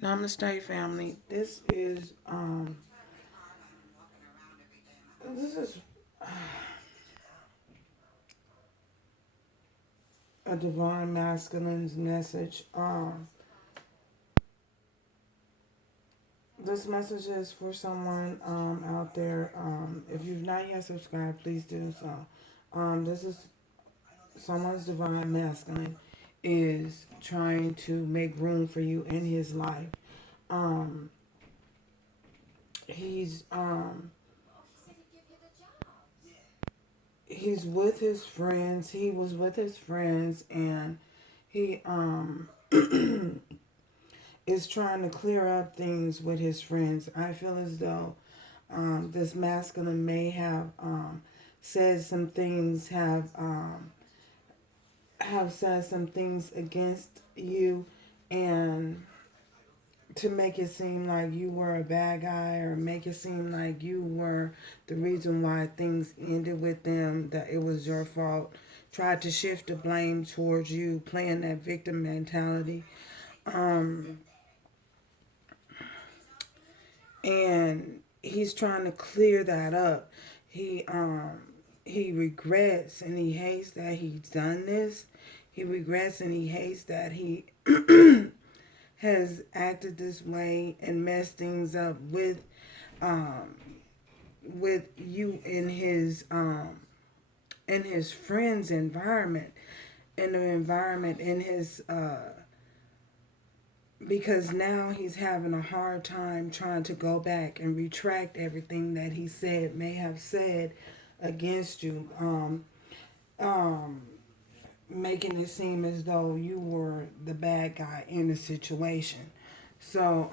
Namaste, family. This is a divine masculine's message. This message is for someone out there. If you've not yet subscribed, please do so. This is someone's divine masculine is trying to make room for you in his life. Um, he's um, he's with his friends. He was with his friends, and he is trying to clear up things with his friends. I feel as though this masculine may have said some things, have said some things against you, and to make it seem like you were a bad guy, or make it seem like you were the reason why things ended with them, that it was your fault. Tried to shift the blame towards you, playing that victim mentality. Um, and he's trying to clear that up. He regrets and he hates that he's done this. He regrets and he hates that he has acted this way and messed things up um with you in his friends environment, in the environment in his because now he's having a hard time trying to go back and retract everything that he said, may have said against you, um, making it seem as though you were the bad guy in the situation. So,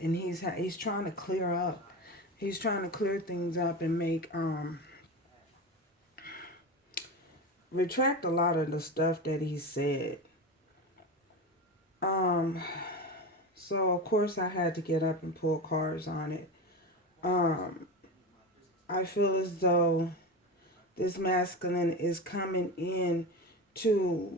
and he's trying to clear up. He's trying to clear things up and make retract a lot of the stuff that he said. Um, so of course I had to get up and pull cards on it. Um, I feel as though this masculine is coming in to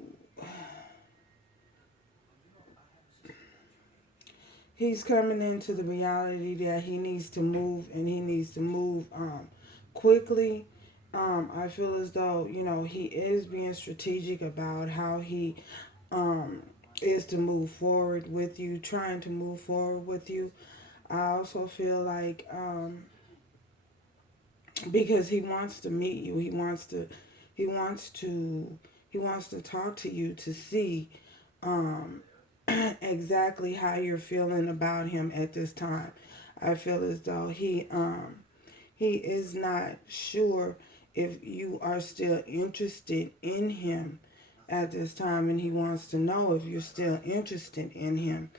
he's coming into the reality that he needs to move, and he needs to move quickly. I feel as though, he is being strategic about how he um, is to move forward with you, trying to move forward with you. I also feel like because he wants to meet you, he wants to he wants to talk to you to see um, exactly how you're feeling about him at this time. I feel as though he is not sure if you are still interested in him at this time, and he wants to know if you're still interested in him.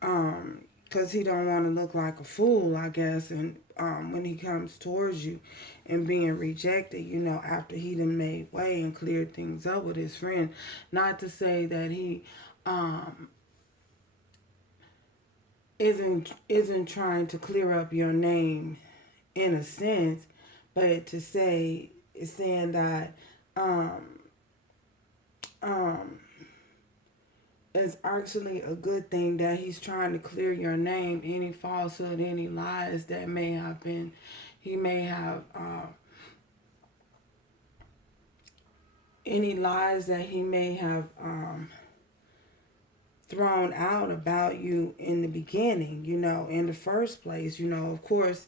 Because he don't want to look like a fool, I guess, and when he comes towards you and being rejected, after he done made way and cleared things up with his friend. Not to say that he um, isn't trying to clear up your name in a sense, but to say saying that um, um, it's actually a good thing that he's trying to clear your name. Any falsehood, any lies that may have been, he may have any lies that he may have thrown out about you in the beginning, in the first place, of course,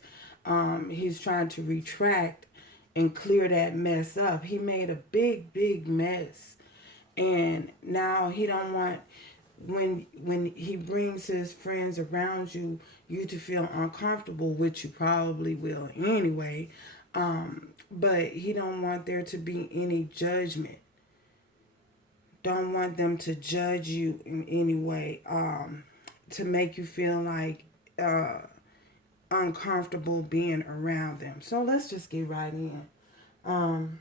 he's trying to retract and clear that mess up. He made a big, big mess, and now he don't want, when he brings his friends around you, you to feel uncomfortable, which you probably will anyway. But he don't want there to be any judgment. Don't want them to judge you in any way, to make you feel like uncomfortable being around them. So let's just get right in. Um,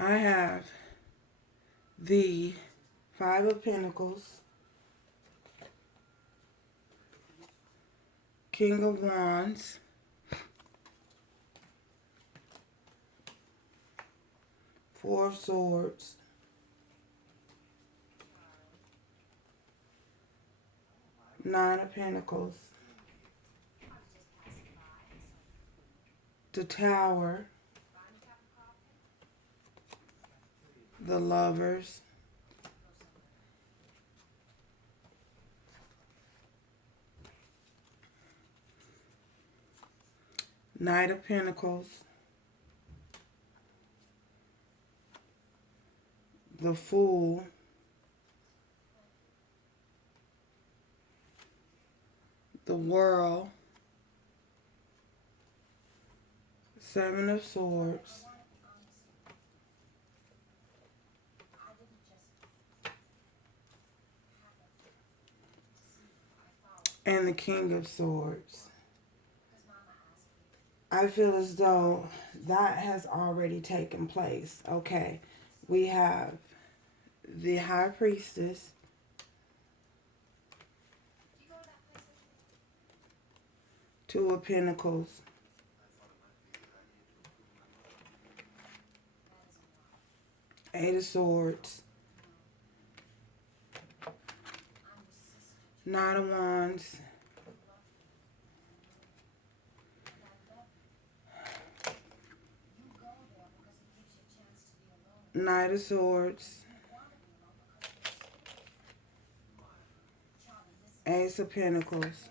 I have the Five of Pentacles, King of Wands, Four of Swords, Nine of Pentacles, the Tower, the Lovers, Knight of Pentacles, the Fool, the World, Seven of Swords, and the King of Swords. I feel as though that has already taken place. Okay, we have the High Priestess, Two of Pentacles, Eight of Swords, Nine of Wands, Knight of Swords, Ace of Pentacles,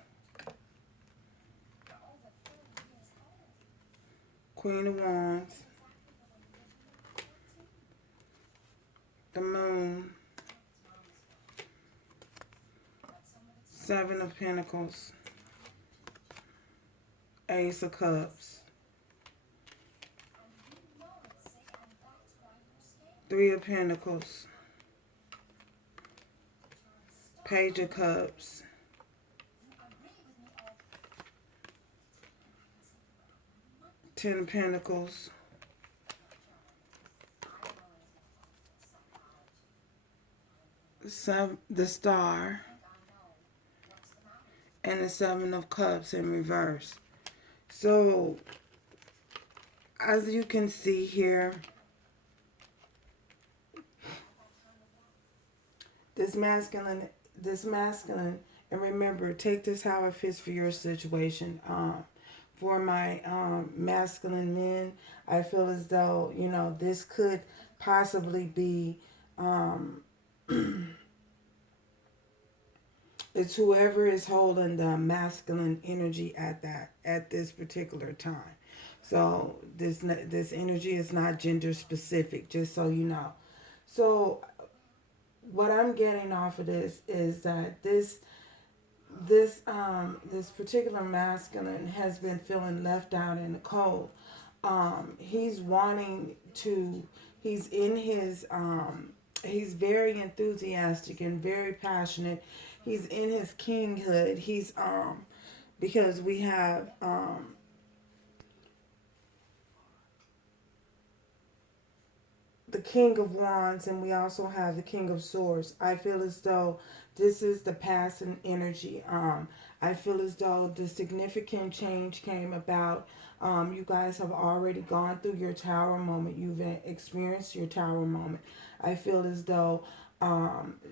Queen of Wands, the Moon, Seven of Pentacles, Ace of Cups, Three of Pentacles, Page of Cups, Ten of Pentacles, the Star, and the Seven of Cups in reverse. So, as you can see here, this masculine, and remember, take this how it fits for your situation. For my masculine men, I feel as though, you know, this could possibly be, it's whoever is holding the masculine energy at this particular time. So this energy is not gender specific, just so you know. So what I'm getting off of this is that this particular masculine has been feeling left out in the cold. He's wanting to. He's in his. He's very enthusiastic and very passionate. He's in his kinghood. He's because we have the King of Wands, and we also have the King of Swords. I feel as though this is the passing energy. I feel as though the significant change came about. You guys have already gone through your tower moment. You've experienced your tower moment. I feel as though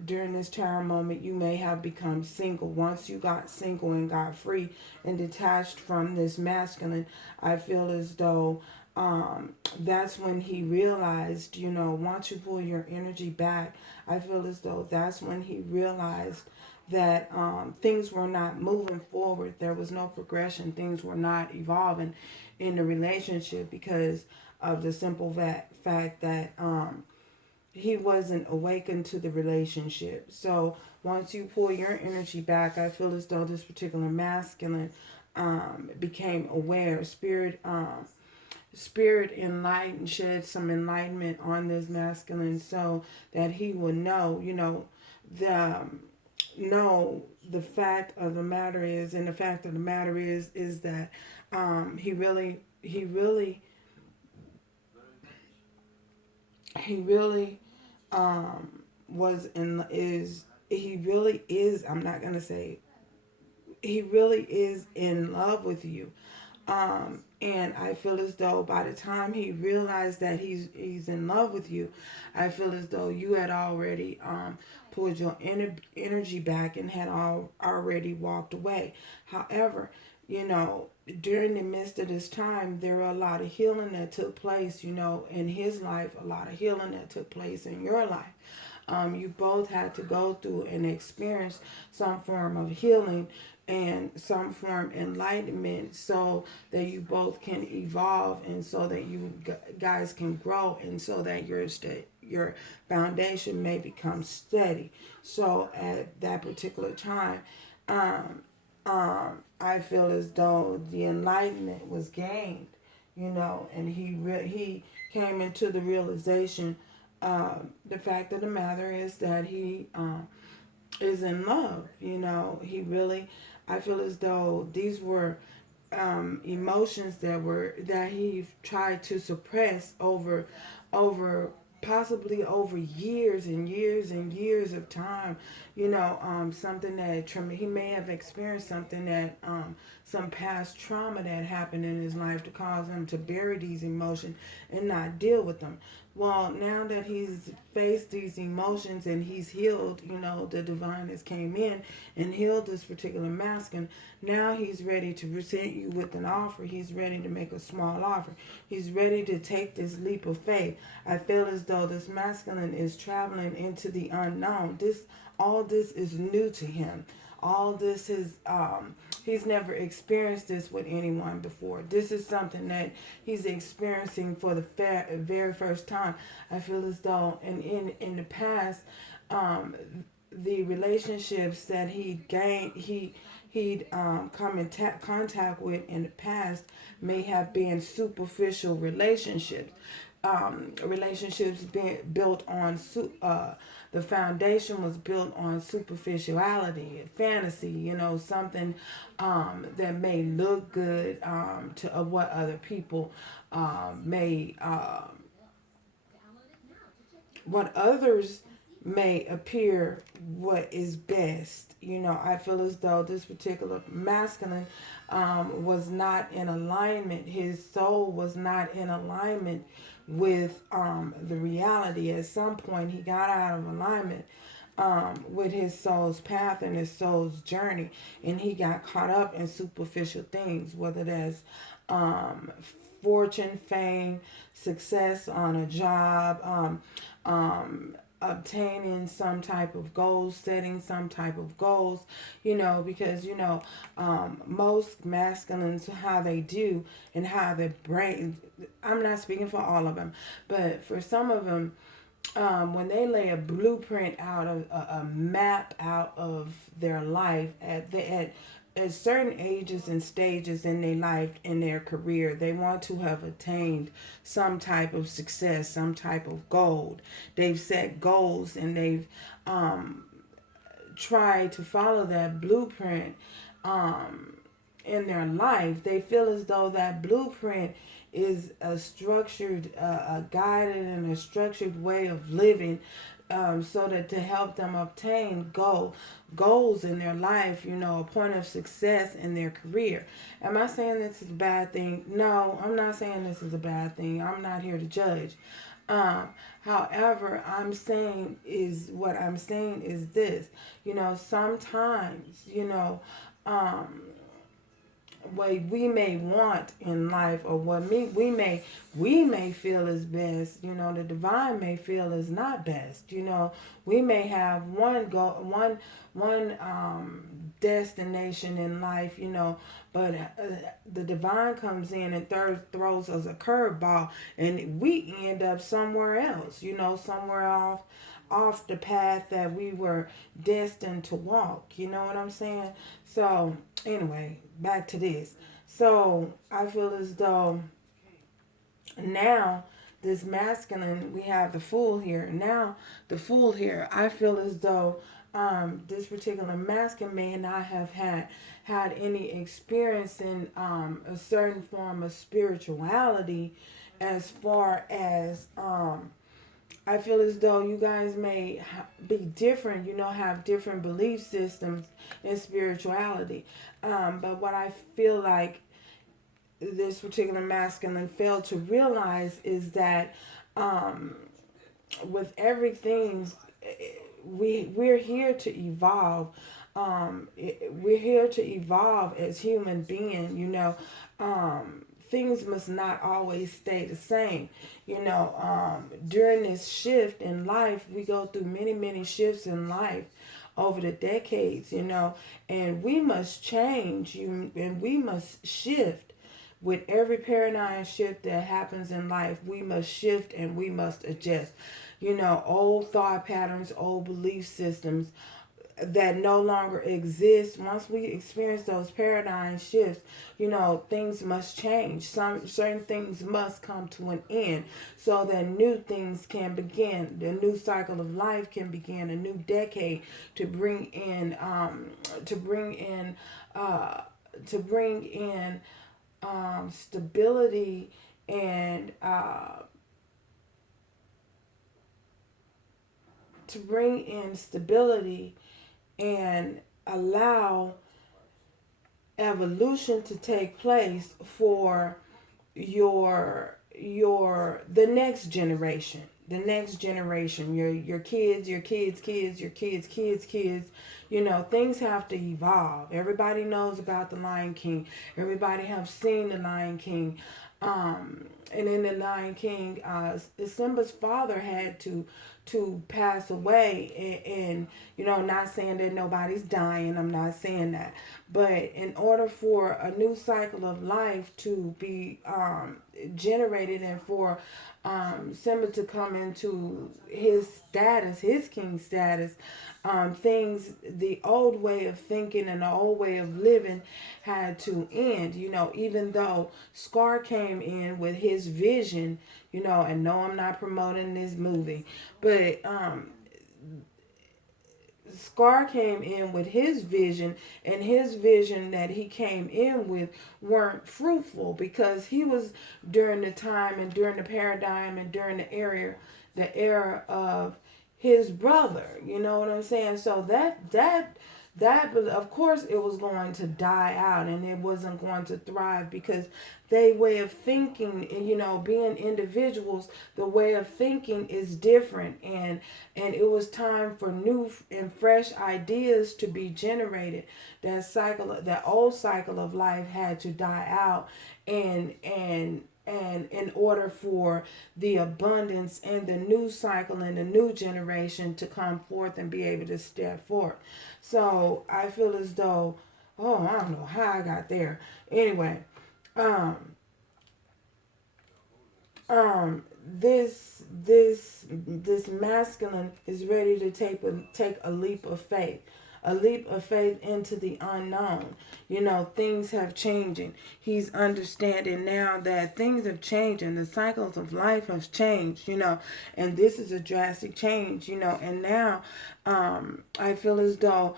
during this tower moment, you may have become single. Once you got single and got free and detached from this masculine, I feel as though that's when he realized, you know, once you pull your energy back, I feel as though that's when he realized that things were not moving forward. There was no progression. Things were not evolving in the relationship because of the simple fact that he wasn't awakened to the relationship. So once you pull your energy back, I feel as though this particular masculine became aware. Spirit enlightened, shed some enlightenment on this masculine so that he would know, you know, the fact of the matter is, and the fact of the matter is that he really was in is he really is, I'm not gonna say he really is in love with you. And I feel as though by the time he realized that he's in love with you, I feel as though you had already pulled your energy back and had already walked away. However, during the midst of this time, there were a lot of healing that took place, in his life, a lot of healing that took place in your life. You both had to go through and experience some form of healing and some form of enlightenment so that you both can evolve and so that you guys can grow and so that your foundation may become steady. So at that particular time, um, I feel as though the enlightenment was gained, and he came into the realization. The fact of the matter is that he is in love. He really. I feel as though these were emotions that he tried to suppress over possibly over years and years and years of time. Something that he may have experienced something that some past trauma that happened in his life to cause him to bury these emotions and not deal with them. Well, now that he's faced these emotions and he's healed, the divine has came in and healed this particular masculine. Now he's ready to present you with an offer. He's ready to make a small offer. He's ready to take this leap of faith. I feel as though this masculine is traveling into the unknown. All this is new to him. All this is he's never experienced this with anyone before. This is something that he's experiencing for the very first time. I feel as though in the past, the relationships that he'd come in contact with in the past may have been superficial relationships. Relationships being built on the foundation was built on superficiality, fantasy, something that may look good to what other people may what others may appear what is best. I feel as though this particular masculine was not in alignment. His soul was not in alignment with the reality. At some point, he got out of alignment with his soul's path and his soul's journey, and he got caught up in superficial things, whether that's fortune, fame, success on a job, obtaining some type of goals, setting some type of goals, because most masculines, how they do and how their brain, I'm not speaking for all of them, but for some of them, when they lay a blueprint out of a map out of their life at certain ages and stages in their life, in their career, they want to have attained some type of success, some type of goal. They've set goals and they've tried to follow that blueprint in their life. They feel as though that blueprint is a structured, a guided and a structured way of living, so that to help them obtain goals in their life, a point of success in their career. Am I saying this is a bad thing? No, I'm not saying this is a bad thing. I'm not here to judge. However, what I'm saying is this, sometimes, what we may want in life, or what we may feel is best, the divine may feel is not best. We may have one goal, one destination in life, but the divine comes in and throws us a curveball, and we end up somewhere else, somewhere off the path that we were destined to walk. You know what I'm saying? So anyway, back to this. So I feel as though now this masculine, we have the fool here. Now the fool here, I feel as though this particular masculine may not have had any experience in a certain form of spirituality, as far as I feel as though you guys may be different, have different belief systems in spirituality. But what I feel like this particular masculine failed to realize is that um, with everything, we're here to evolve. We're here to evolve as human beings. Things must not always stay the same. During this shift in life, we go through many shifts in life over the decades. And we must change. And we must shift with every paradigm shift that happens in life. We must shift and we must adjust. Old thought patterns, old belief systems that no longer exist. Once we experience those paradigm shifts, things must change. Some certain things must come to an end so that new things can begin. The new cycle of life can begin, a new decade to bring in uh to bring in stability and to bring in stability and allow evolution to take place for the next generation, your kids, your kids kids, your kids kids kids. Things have to evolve. Everybody knows about the Lion King. Everybody have seen the Lion King. And in the Lion King, Simba's father had to pass away, and not saying that nobody's dying. I'm not saying that, but in order for a new cycle of life to be generated, and for Simba to come into his status, his king status, the old way of thinking and the old way of living had to end. Even though Scar came in with his vision, and no, I'm not promoting this movie, but Scar came in with his vision, and his vision that he came in with weren't fruitful because he was during the time and during the paradigm and during the era of his brother. You know what I'm saying? So that of course it was going to die out, and it wasn't going to thrive because they way of thinking, being individuals, the way of thinking is different, and it was time for new and fresh ideas to be generated. That old cycle of life had to die out, and in order for the abundance and the new cycle and the new generation to come forth and be able to step forth. So I feel as though, oh, I don't know how I got there. Anyway, um, this masculine is ready to take a leap of faith, into the unknown. Things have changing. He's understanding now that things have changed and the cycles of life have changed. And this is a drastic change. And now, I feel as though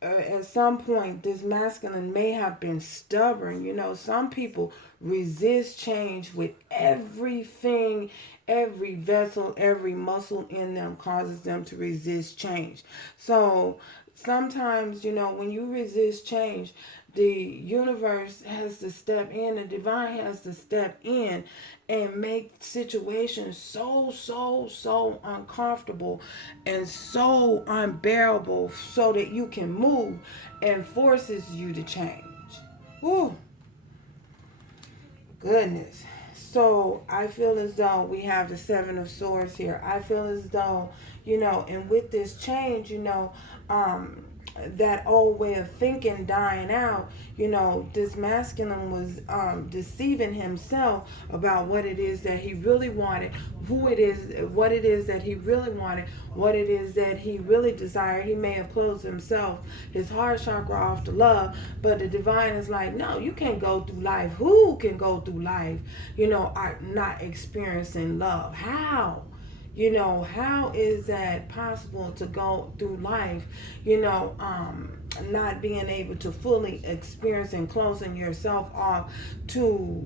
at some point this masculine may have been stubborn. Some people resist change with everything. Every vessel, every muscle in them causes them to resist change. So sometimes, when you resist change, the universe has to step in, the divine has to step in and make situations so uncomfortable and so unbearable so that you can move, and forces you to change. Woo, goodness. So I feel as though we have the Seven of Swords here. I feel as though, and with this change, um, that old way of thinking dying out, this masculine was deceiving himself about what it is that he really wanted, what it is that he really wanted, what it is that he really desired. He may have closed himself, his heart chakra, off to love, but the divine is like, no, you can't go through life. Who can go through life, are not experiencing love? How? How is that possible to go through life, not being able to fully experience and closing yourself off to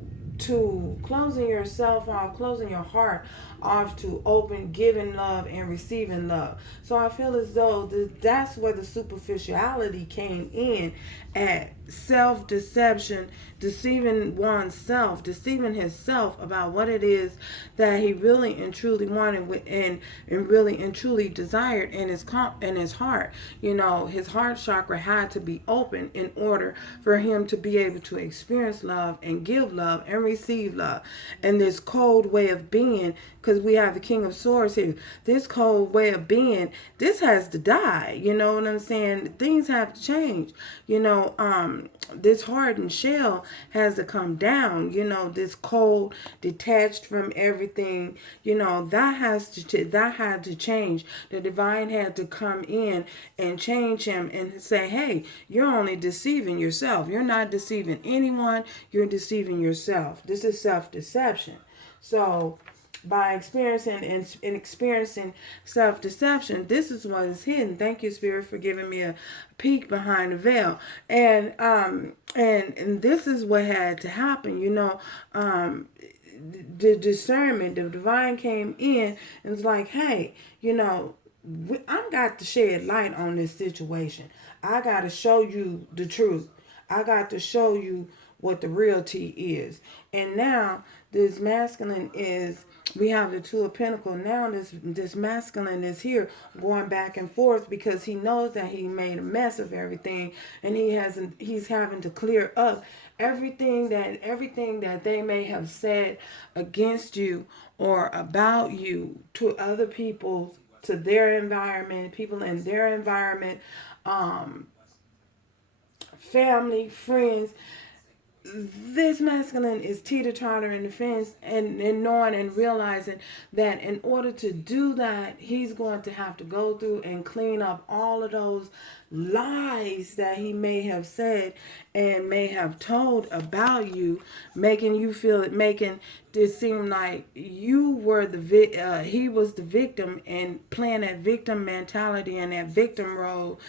closing yourself off, closing your heart off to open, giving love and receiving love. So I feel as though that's where the superficiality came in at self deception, deceiving oneself, deceiving himself about what it is that he really and truly wanted and really and truly desired in his heart. You know, his heart chakra had to be open in order for him to be able to experience love and give love and receive love. And this cold way of being, because we have the King of Swords here, this cold way of being, this has to die. You know what I'm saying? Things have to change. You know, this hardened shell has to come down. You know, this cold, detached from everything. You know, that had to change. The divine had to come in and change him and say, hey, you're only deceiving yourself. You're not deceiving anyone. You're deceiving yourself. This is self-deception. So by experiencing self-deception, this is what is hidden. Thank you, Spirit, for giving me a peek behind the veil. And this is what had to happen. You know, the discernment, the divine came in and was like, hey, you know, I've got to shed light on this situation. I got to show you the truth. I got to show you what the reality is. And now this masculine is, we have the Two of Pentacles. Now this masculine is here going back and forth because he knows that he made a mess of everything, and he's having to clear up everything that they may have said against you or about you to other people, to their environment, people in their environment, family, friends. This masculine is teeter-totter in the fence, and knowing and realizing that in order to do that, he's going to have to go through and clean up all of those lies that he may have said and may have told about you, making it seem like you were he was the victim, and playing that victim mentality and that victim role.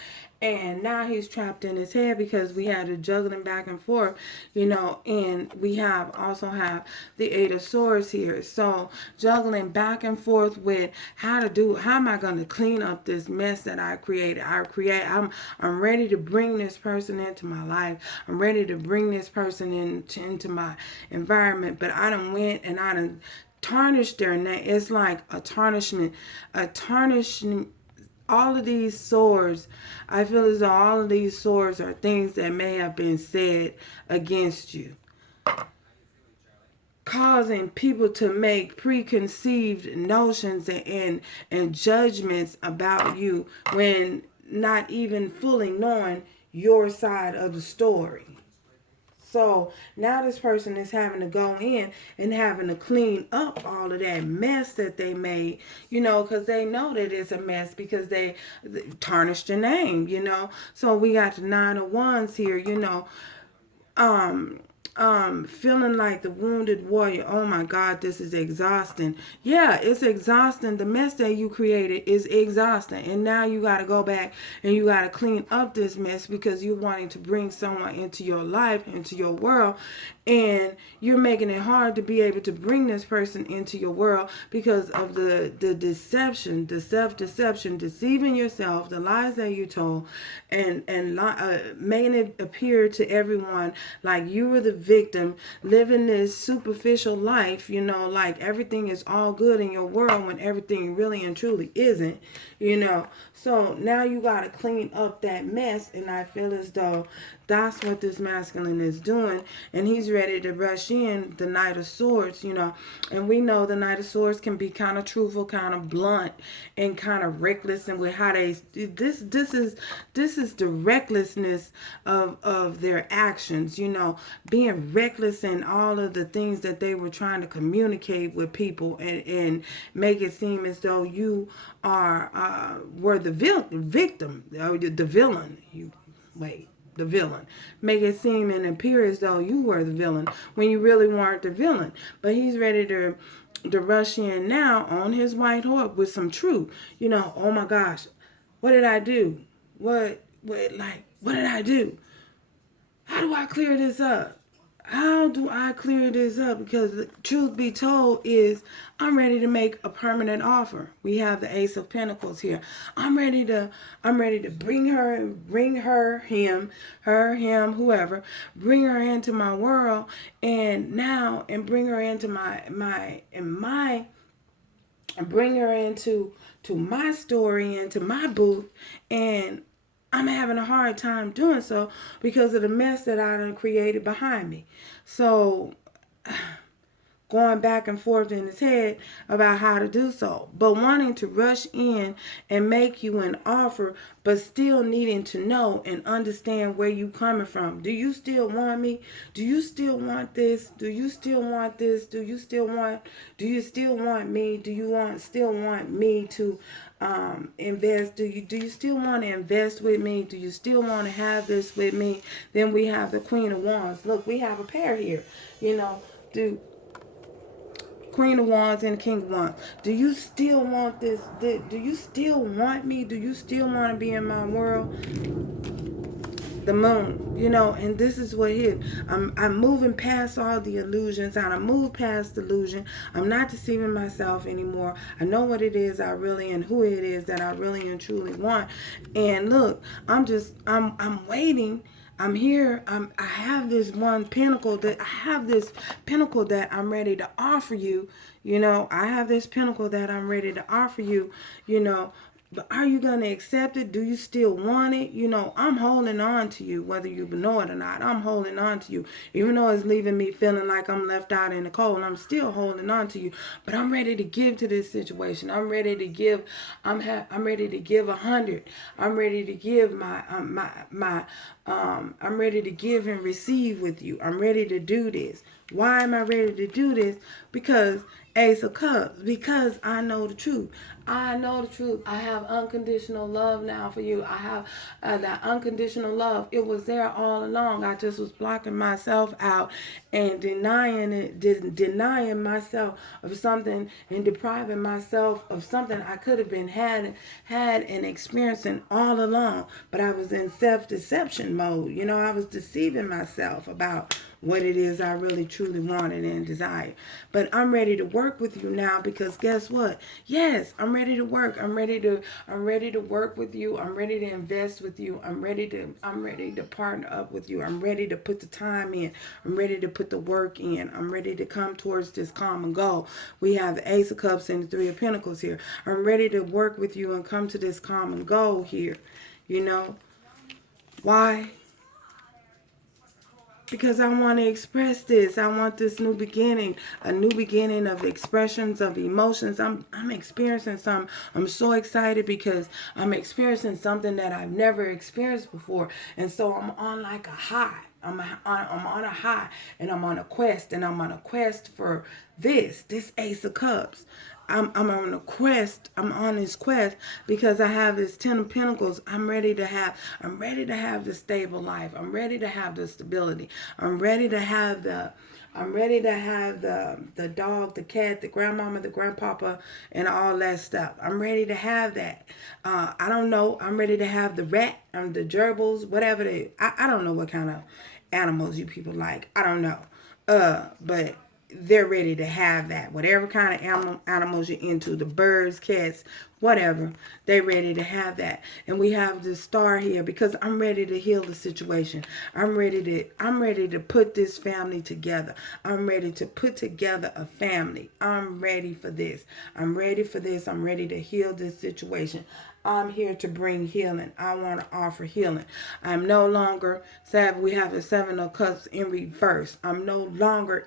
And now he's trapped in his head because we had a juggling back and forth, you know, and we also have the Eight of Swords here. So juggling back and forth with how am I going to clean up this mess that I created? I'm ready to bring this person into my life. I'm ready to bring this person into my environment, but I done went and I done tarnished their name. It's like a tarnishment. All of these swords, I feel as though all of these swords are things that may have been said against you, causing people to make preconceived notions and judgments about you when not even fully knowing your side of the story. So now this person is having to go in and having to clean up all of that mess that they made, you know, because they know that it's a mess because they tarnished your name, you know. So we got the Nine of Wands here, you know. Feeling like the wounded warrior. Oh my God, this is exhausting. Yeah, it's exhausting. The mess that you created is exhausting, and now you got to go back and you got to clean up this mess because you're wanting to bring someone into your life, into your world, and you're making it hard to be able to bring this person into your world because of the deception, the self-deception, deceiving yourself, the lies that you told, and making it appear to everyone like you were the victim, living this superficial life, you know, like everything is all good in your world when everything really and truly isn't, you know. So now you got to clean up that mess, and I feel as though that's what this masculine is doing, and he's ready to rush in the Knight of Swords, you know. And we know the Knight of Swords can be kind of truthful, kind of blunt, and kind of reckless, and with how they this is the recklessness of their actions, you know, being reckless in all of the things that they were trying to communicate with people, and make it seem as though you were the victim, or the villain. The villain. Make it seem and appear as though you were the villain when you really weren't the villain. But he's ready to rush in now on his white horse with some truth. You know, oh my gosh, what did I do? What did I do? How do I clear this up? how do I clear this up? Because the truth be told is I'm ready to make a permanent offer. We have the Ace of Pentacles here. I'm ready to bring her, him, whoever, bring her into my world and bring her into bring her into my story, into my booth, and I'm having a hard time doing so because of the mess that I done created behind me. So going back and forth in his head about how to do so, but wanting to rush in and make you an offer, but still needing to know and understand where you coming from. Do you still want me? Do you still want this? Do you still want this? Do you still want me? Do you still want me to invest? Do you still want to invest with me? Do you still want to have this with me? Then we have the Queen of Wands. Look, we have a pair here. Do Queen of Wands and King of Wands. Do you still want this? Do you still want me? Do you still want to be in my world? The moon, and this is what hit. I'm moving past all the illusions, and I move past illusion. I'm not deceiving myself anymore. I know what it is I really and who it is that I really and truly want. And look, I'm waiting. I'm here. I have this pinnacle that I'm ready to offer you. I have this pinnacle that I'm ready to offer you. But are you going to accept it? Do you still want it? I'm holding on to you, whether you know it or not. I'm holding on to you. Even though it's leaving me feeling like I'm left out in the cold, I'm still holding on to you. But I'm ready to give to this situation. I'm ready to give. I'm ready to give 100. I'm ready to give I'm ready to give and receive with you. I'm ready to do this. Why am I ready to do this? Because Ace of Cups. Because I know the truth. I know the truth. I have unconditional love now for you. I have that unconditional love. It was there all along. I just was blocking myself out and denying myself of something and depriving myself of something I could have been had and experiencing all along. But I was in self-deception mode. I was deceiving myself about what it is I really truly wanted and desired. But I'm ready to work with you now because guess what? Yes, I'm ready to work. I'm ready to work with you. I'm ready to invest with you. I'm ready to partner up with you. I'm ready to put the time in. I'm ready to put the work in. I'm ready to come towards this common goal. We have the Ace of Cups and the Three of Pentacles here. I'm ready to work with you and come to this common goal here. Why? Because I want to express this. I want this new beginning, a new beginning of expressions of emotions. I'm experiencing some. I'm so excited because I'm experiencing something that I've never experienced before. And so I'm on like a high. I'm on a high, and I'm on a quest, and I'm on a quest for this Ace of Cups. I'm on a quest. I'm on this quest because I have this Ten of Pentacles. I'm ready to have the stable life. I'm ready to have the stability. I'm ready to have the dog, the cat, the grandmama, the grandpapa, and all that stuff. I'm ready to have that. I don't know. I'm ready to have the rat, the gerbils, whatever I don't know what kind of animals you people like. I don't know. But they're ready to have that. Whatever kind of animals you're into, the birds, cats, whatever, they're ready to have that. And we have the star here because I'm ready to heal the situation. I'm ready to put this family together. I'm ready to put together a family. I'm ready for this. I'm ready for this. I'm ready to heal this situation. I'm here to bring healing. I want to offer healing. I'm no longer sad. We have the Seven of Cups in reverse. I'm no longer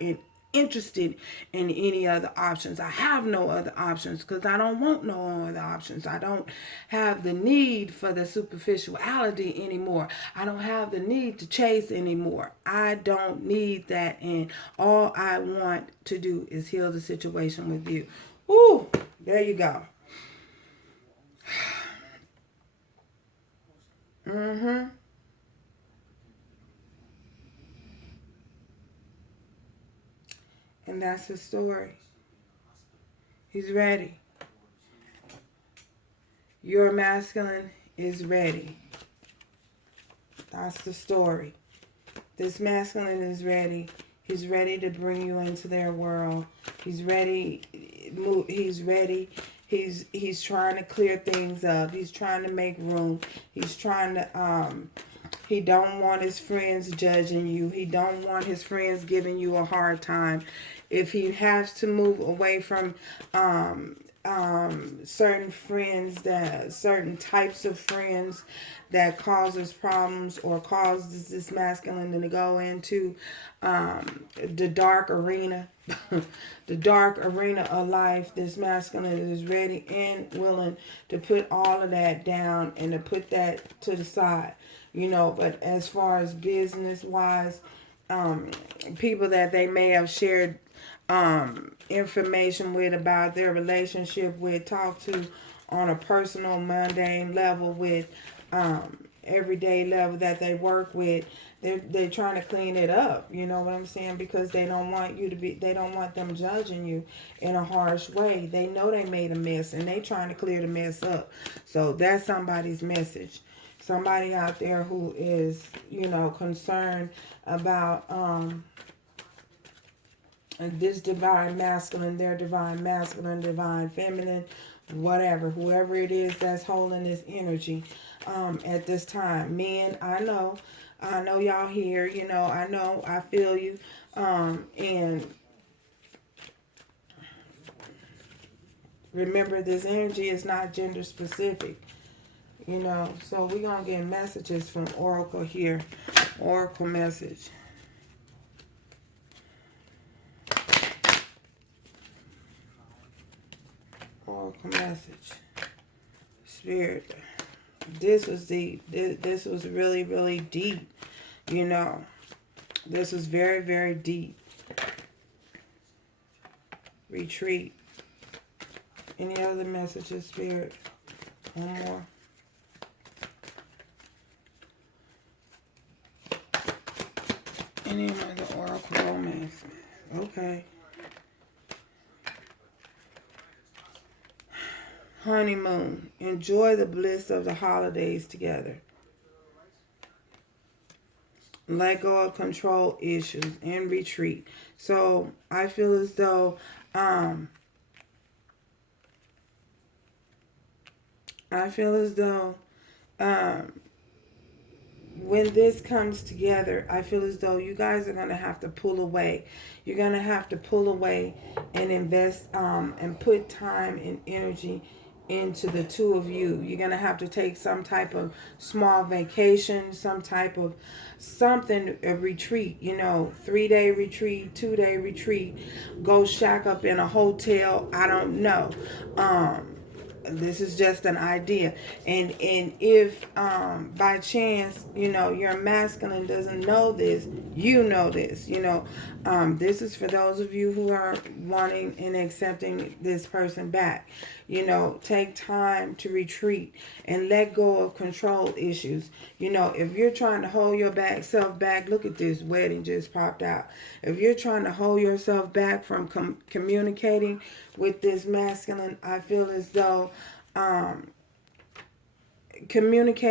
interested in any other options. I have no other options because I don't want no other options. I don't have the need for the superficiality anymore. I don't have the need to chase anymore. I don't need that, and all I want to do is heal the situation with you. Ooh, there you go. Mm-hmm. And that's the story. He's ready. Your masculine is ready. That's the story. This masculine is ready. He's ready to bring you into their world. He's ready. He's ready. He's trying to clear things up. He's trying to make room. He's trying to he don't want his friends judging you. He don't want his friends giving you a hard time. If he has to move away from certain friends, that certain types of friends that causes problems or causes this masculine to go into the dark arena, the dark arena of life, this masculine is ready and willing to put all of that down and to put that to the side. But as far as business wise, people that they may have shared information with about their relationship with, talk to on a personal, mundane level with, everyday level that they work with, they're trying to clean it up. You know what I'm saying? Because they don't want they don't want them judging you in a harsh way. They know they made a mess and they trying to clear the mess up. So that's somebody's message. Somebody out there who is, concerned about this divine masculine, their divine masculine, divine feminine, whatever, whoever it is that's holding this energy at this time. Men, I know y'all here, I know, I feel you, and remember, this energy is not gender specific. So we're going to get messages from Oracle here. Oracle message. Oracle message. Spirit. This was deep. This was really, really deep. This was very, very deep. Retreat. Any other messages, Spirit? One more. Any other Oracle romance? Okay. Honeymoon. Enjoy the bliss of the holidays together. Let go of control issues and retreat. So I feel as though when this comes together, I feel as though you guys are going to have to pull away. You're going to have to pull away and invest and put time and energy into the two of you. You're going to have to take some type of small vacation, some type of something, a retreat, 3-day retreat, 2-day retreat, go shack up in a hotel. I don't know. This is just an idea. And if by chance, your masculine doesn't know this, you know this. This is for those of you who are wanting and accepting this person back. Take time to retreat and let go of control issues. If you're trying to hold your self back, look at this wedding just popped out. If you're trying to hold yourself back from communicating with this masculine, I feel as though communication